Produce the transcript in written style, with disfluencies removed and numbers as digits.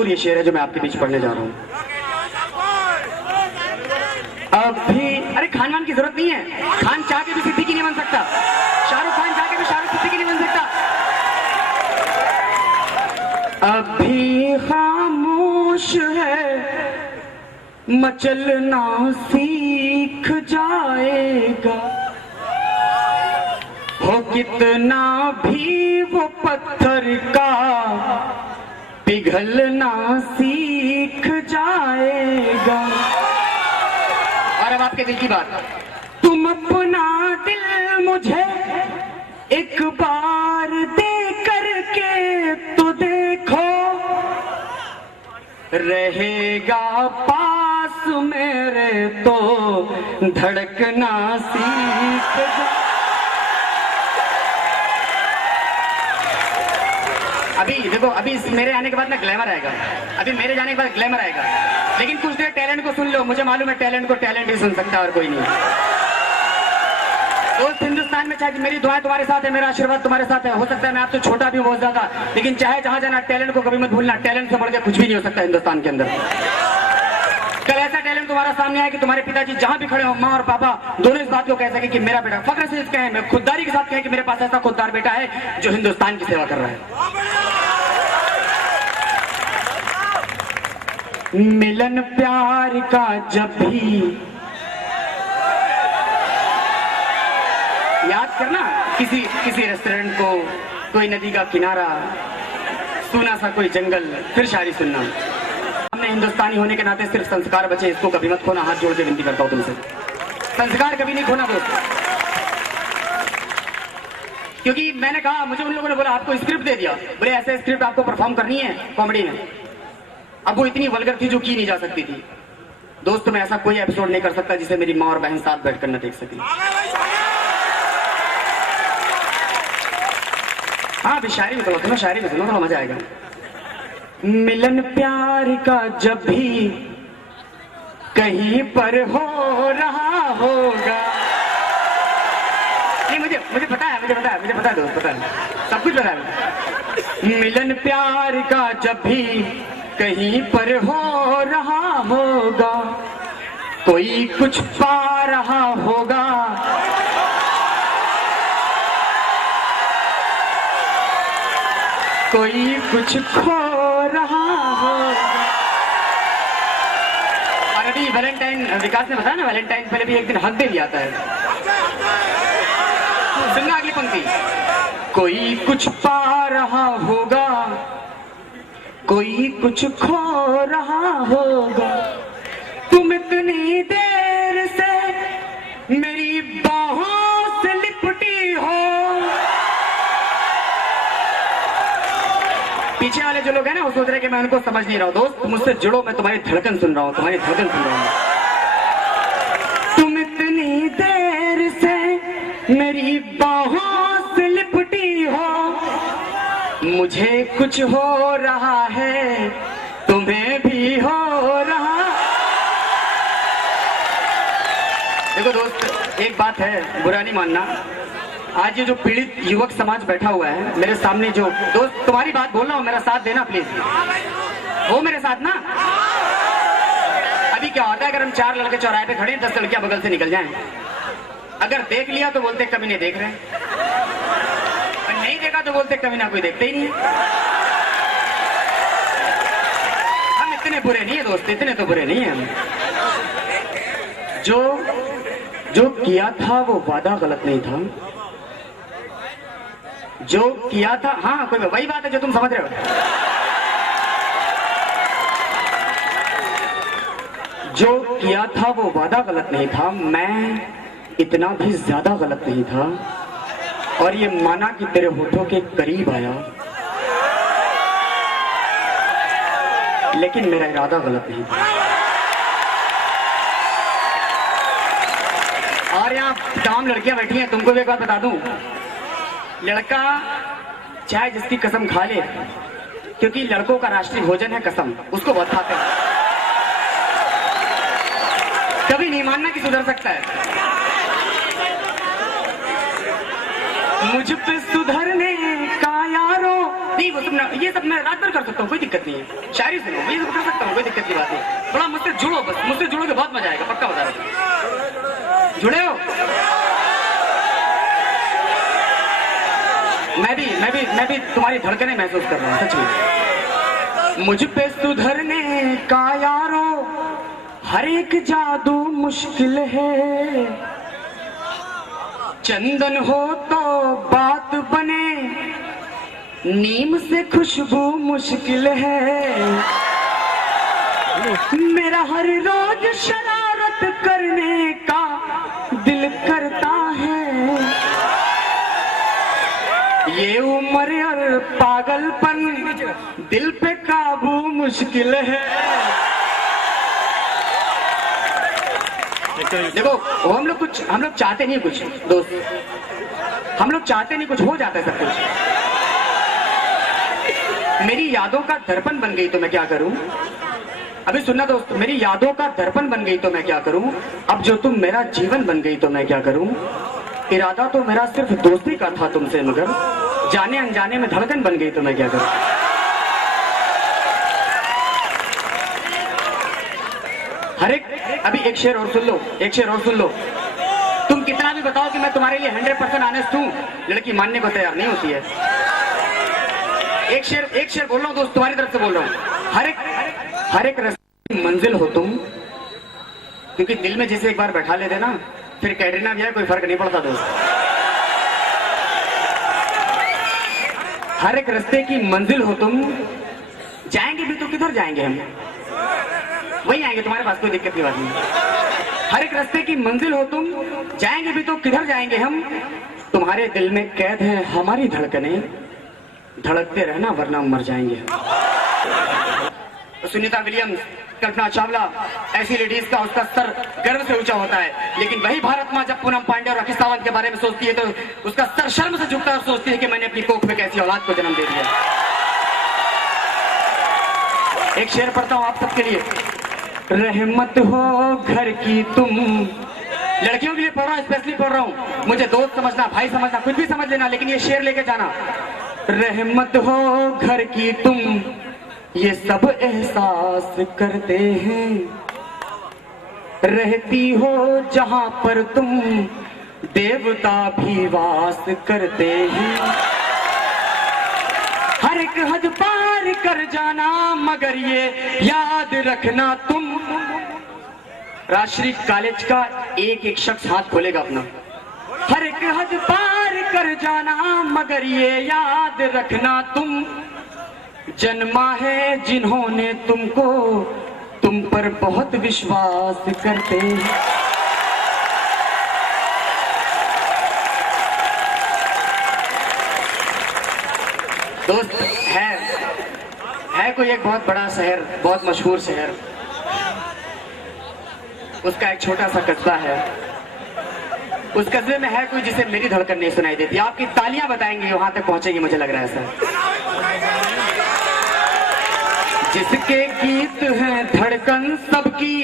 मशहूर ये शेर है जो मैं आपके बीच पढ़ने जा रहा हूँ। अभी अरे खान वान की जरूरत नहीं है, खान चाह के भी सिद्दीकी नहीं बन सकता, शाहरुख खान चाह के भी शाहरुख सिद्दीकी नहीं बन सकता। अभी खामोश है मचलना सीख जाएगा, हो कितना भी वो पत्थर का पिघलना सीख जाएगा। और अब आपके दिल की बात, तुम अपना दिल मुझे एक बार दे करके तो देखो, रहेगा पास मेरे तो धड़कना सीख जा। अभी देखो, अभी मेरे आने के बाद ना ग्लैमर आएगा, अभी मेरे जाने के बाद ग्लैमर आएगा, लेकिन कुछ देर टैलेंट को सुन लो। मुझे मालूम है टैलेंट को टैलेंट ही सुन सकता है और कोई नहीं। दोस्त, हिंदुस्तान में चाहे मेरी दुआएं तुम्हारे साथ है, मेरा आशीर्वाद तुम्हारे साथ है। हो सकता है मैं आपसे छोटा भी हूं बहुत ज्यादा, लेकिन चाहे जहां जाना टैलेंट को कभी मत भूलना। टैलेंट से बढ़ के कुछ भी नहीं हो सकता हिंदुस्तान के अंदर। कल ऐसा टैलेंट तुम्हारा सामने आया कि तुम्हारे पिताजी जहां भी खड़े हो, माँ और पापा दोनों इस बात को कह सके कि मेरा बेटा, फख्र से कहें, मैं खुददारी के साथ कहें कि मेरे पास ऐसा खुददार बेटा है जो हिंदुस्तान की सेवा कर रहा है। मिलन प्यार का जब भी याद करना, किसी रेस्टोरेंट को, कोई नदी का किनारा, सुना सा कोई जंगल, फिर शायरी सुनना। हमने हिंदुस्तानी होने के नाते सिर्फ संस्कार बचे, इसको कभी मत खोना। हाथ जोड़ के विनती करता हूं तुमसे, संस्कार कभी नहीं खोना दोस्त। क्योंकि मैंने कहा, मुझे उन लोगों ने बोला आपको स्क्रिप्ट दे दिया, बोले ऐसे स्क्रिप्ट आपको परफॉर्म करनी है कॉमेडी में। अब वो इतनी वल्गर थी जो की नहीं जा सकती थी। दोस्त, मैं ऐसा कोई एपिसोड नहीं कर सकता जिसे मेरी माँ और बहन साथ बैठकर न देख सके। हाँ, अभी शायरी में सुनो, शायरी में सुनो, थोड़ा मजा आएगा। मिलन प्यार का जब भी कहीं पर हो रहा होगा, नहीं मुझे पता है, मुझे पता है दोस्त, पता है, सब कुछ पता है। मिलन प्यार का जब भी कहीं पर हो रहा होगा, कोई कुछ पा रहा होगा, कोई कुछ खो रहा होगा। और अभी वैलेंटाइन, विकास ने बताया ना, वैलेंटाइन पहले भी एक दिन हक दे दिया था। सुनना अगली पंक्ति, कोई कुछ पा रहा होगा, कोई कुछ खो रहा होगा, तुम इतनी देर से मेरी बाहों से लिपटी हो। पीछे वाले जो लोग हैं ना, वो सोच रहे कि मैं उनको समझ नहीं रहा हूं। दोस्त, मुझसे जुड़ो, मैं तुम्हारी धड़कन सुन रहा हूं, तुम्हारी धड़कन सुन रहा हूं। तुम इतनी देर से मेरी बाहों से लिपटी हो, मुझे कुछ हो रहा है, तुम्हें भी हो रहा। देखो दोस्त, एक बात है, बुरा नहीं मानना, आज ये जो पीड़ित युवक समाज बैठा हुआ है मेरे सामने, जो दोस्त तुम्हारी बात बोल रहा हूं, मेरा साथ देना प्लीज, हो मेरे साथ ना। अभी क्या होता है, अगर हम 4 लड़के चौराहे पे खड़े हैं, 10 लड़कियां बगल से निकल जाएं, अगर देख लिया तो बोलते कभी नहीं देख रहे, और नहीं देखा तो बोलते कभी ना कोई देखते ही नहीं है। हम इतने बुरे नहीं है दोस्त, इतने तो बुरे नहीं है हम। जो किया था वो वादा गलत नहीं था, जो किया था, हाँ कोई वही बात है जो तुम समझ रहे हो। जो किया था वो वादा गलत नहीं था, मैं इतना भी ज्यादा गलत नहीं था, और ये माना कि तेरे होठों के करीब आया, लेकिन मेरा इरादा गलत नहीं था। और यहाँ तमाम लड़कियां बैठी हैं, तुमको भी एक बात बता दूं, लड़का चाहे जिसकी कसम खा ले, क्योंकि लड़कों का राष्ट्रीय भोजन है कसम, उसको बहुत खाते हैं। कभी नहीं मानना कि सुधर सकता है। मुझ पे सुधरने का यारो नहीं, वो सब ये सब मैं रात भर कर सकता हूँ, कोई दिक्कत नहीं है। शायरी सुनो, ये सब कर सकता हूँ, कोई दिक्कत की बात नहीं। थोड़ा मुझसे जुड़ो, बस मुझसे जुड़ोगे बहुत मजा आएगा, पक्का बता रहा हूँ। जुड़े हो? मैं भी तुम्हारी धड़कने महसूस कर रहा हूँ सच में। मुझ पे सुधरने का यारो हर एक जादू मुश्किल है, चंदन हो तो बात बने, नीम से खुशबू मुश्किल है। मेरा हर रोज शरारत करने का दिल करता है, ये उम्र और पागलपन दिल पे काबू मुश्किल है। देखो हम लोग चाहते नहीं कुछ दोस्त, हम लोग चाहते नहीं कुछ, हो जाता है सब कुछ। मेरी यादों का दर्पण बन गई तो मैं क्या करूं? अभी सुनना दोस्त, मेरी यादों का दर्पण बन गई तो मैं क्या करूं? अब जो तुम मेरा जीवन बन गई तो मैं क्या करूं? इरादा तो मेरा सिर्फ दोस्ती का था तुमसे, मगर जाने अनजाने में धड़कन बन गई तो मैं क्या करूं? हर एक अभी एक शेर और सुन लो, एक शेर और सुन लो। तुम कितना भी बताओ कि मैं तुम्हारे लिए 100% ऑनेस्ट हूं, लड़की मानने को तैयार नहीं होती है। एक शेर बोल रहा हूं दोस्त, तुम्हारी तरफ से बोल रहा हूं। हर एक रास्ते की मंजिल हो तुम, क्योंकि दिल में जैसे एक बार बैठा लेते ना, फिर कैटरीना भी है, कोई फर्क नहीं पड़ता दोस्त। हर एक रास्ते की मंजिल हो तुम, जाएंगे भी तो किधर जाएंगे हम? वही आएंगे तुम्हारे पास, कोई दिक्कत की बात नहीं। हर एक रास्ते की मंजिल हो तुम, जाएंगे भी तो किधर जाएंगे हम? तुम्हारे दिल में कैद है हमारी धड़कने, धड़कते रहना वरना मर जाएंगे। सुनीता विलियम्स, कल्पना चावला, ऐसी लेडीज का उसका स्तर गर्व से ऊंचा होता है, लेकिन वही भारत मां जब पूनम पांडे और राखी सावंत के बारे में सोचती है तो उसका स्तर शर्म से झुकता है और सोचती है कि मैंने अपनी कोख में कैसी औलाद को जन्म दे दिया। एक शेर पढ़ता हूं आप सबके लिए। रहमत हो घर की तुम, लड़कियों के लिए पढ़ रहा हूं, स्पेशली पढ़ रहा हूं, मुझे दोस्त समझना, भाई समझना, कुछ भी समझ लेना, लेकिन ये शेर लेके जाना। रहमत हो घर की तुम, ये सब एहसास करते हैं, रहती हो जहां पर तुम, देवता भी वास करते हैं। हर एक हद पार कर जाना, मगर ये याद रखना तुम। राजश्री कॉलेज का एक एक शख्स हाथ खोलेगा अपना। हर एक हद पार कर जाना, मगर ये याद रखना तुम। जन्मा है जिन्होंने तुमको, तुम पर बहुत विश्वास करते हैं। दोस्त है कोई एक बहुत बड़ा शहर, बहुत मशहूर शहर, उसका एक छोटा सा कस्बा है। उस कस्बे में है कोई जिसे मेरी धड़कन नहीं सुनाई देती। आपकी तालियां बताएंगे वहां तक पहुंचेंगी, मुझे लग रहा है सर। जिसके गीत हैं धड़कन सबकी,